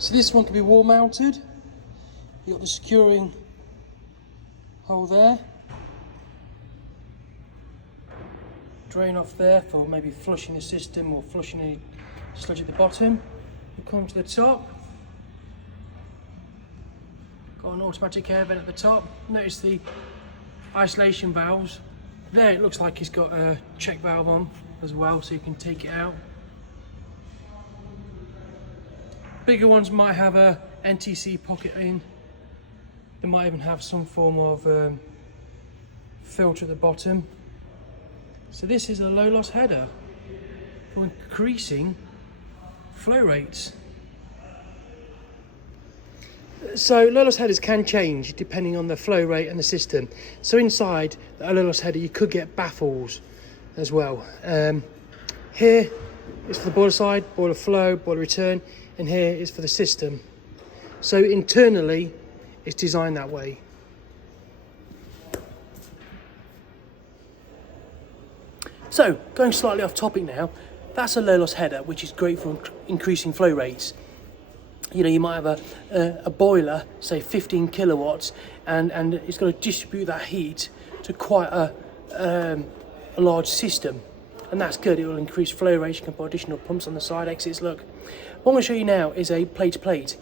So this one can be wall mounted. You've got the securing hole there. Drain off there for maybe flushing the system or flushing any sludge at the bottom. You come to the top. Got an automatic air vent at the top. Notice the isolation valves. There it looks like it's got a check valve on as well, so you can take it out. Bigger ones might have a NTC pocket in. They might even have some form of filter at the bottom. So this is a low loss header for increasing flow rates. So low loss headers can change depending on the flow rate and the system. So inside a low loss header you could get baffles as well. Here is for the boiler side, boiler flow, boiler return, and here is for the system. So internally it's designed that way. So, going slightly off topic now, that's a low loss header, which is great for increasing flow rates. You know, you might have a boiler, say 15 kilowatts, and it's got to distribute that heat to quite a large system. And that's good, it will increase flow rates. You can put additional pumps on the side exits. Look, what I'm going to show you now is a plate to plate.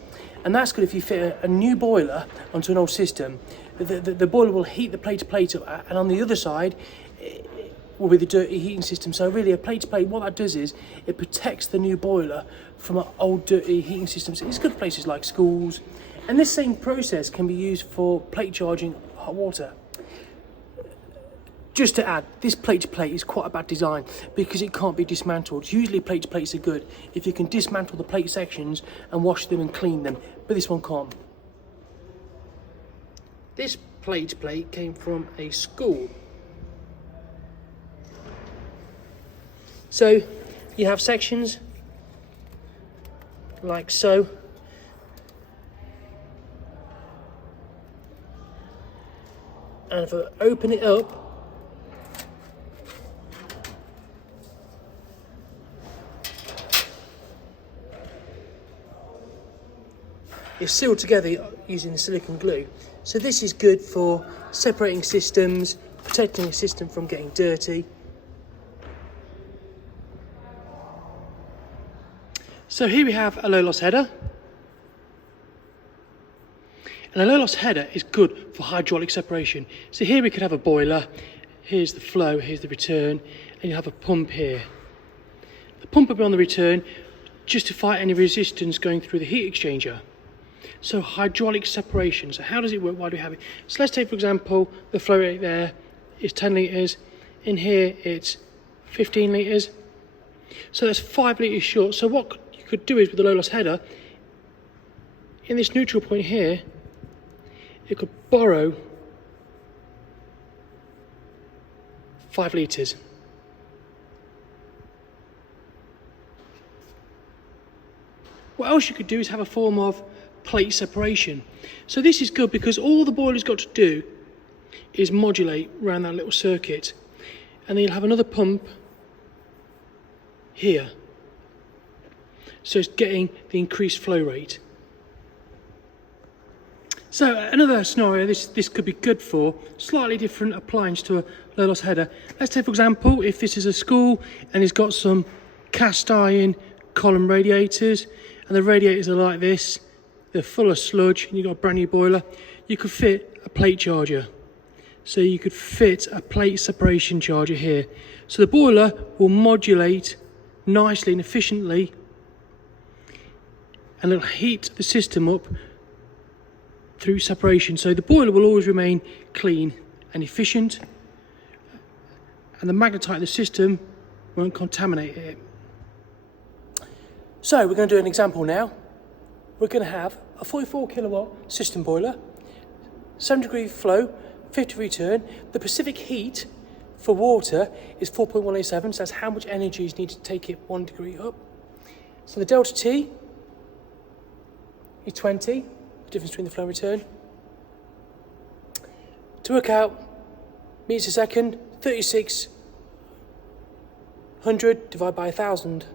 And that's good if you fit a new boiler onto an old system. The boiler will heat the plate to plate up, and on the other side, will be the dirty heating system. So really a plate to plate, what that does is it protects the new boiler from an old dirty heating system. So it's good for places like schools. And this same process can be used for plate charging hot water. Just to add, this plate to plate is quite a bad design because it can't be dismantled. Usually plate to plates are good if you can dismantle the plate sections and wash them and clean them, but this one can't. This plate to plate came from a school. So you have sections like so. And if I open it up, it's sealed together using the silicone glue. So this is good for separating systems, protecting a system from getting dirty. So here we have a low loss header. And a low loss header is good for hydraulic separation. So here we could have a boiler, here's the flow, here's the return, and you have a pump here. The pump will be on the return just to fight any resistance going through the heat exchanger. So hydraulic separation. So how does it work? Why do we have it? So let's take, for example, the flow rate there is 10 litres. In here it's 15 litres. So that's 5 litres short. So what you could do is with the low loss header, in this neutral point here, you could borrow 5 litres. What else you could do is have a form of plate separation. So this is good because all the boiler's got to do is modulate around that little circuit, and then you'll have another pump here. So it's getting the increased flow rate. So another scenario this could be good for, slightly different appliance to a low loss header. Let's take, for example, if this is a school and it's got some cast iron column radiators, and the radiators are like this, they're full of sludge, and you've got a brand new boiler, you could fit a plate charger. So you could fit a plate separation charger here. So the boiler will modulate nicely and efficiently, and it'll heat the system up through separation. So the boiler will always remain clean and efficient, and the magnetite in the system won't contaminate it. So we're going to do an example now. We're going to have a 44 kilowatt system boiler, 7 degree flow, 50 return. The Pacific heat for water is 4.187, so that's how much energy is needed to take it 1 degree up. So the delta T is 20, the difference between the flow and return. To work out meters a second, 3600 divided by 1000.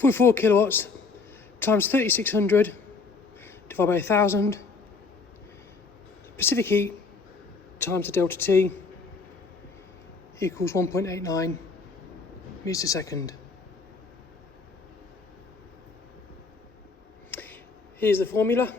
44 kilowatts times 3600 divided by 1000, Pacific heat times the delta T equals 1.89 meters a second. Here's the formula.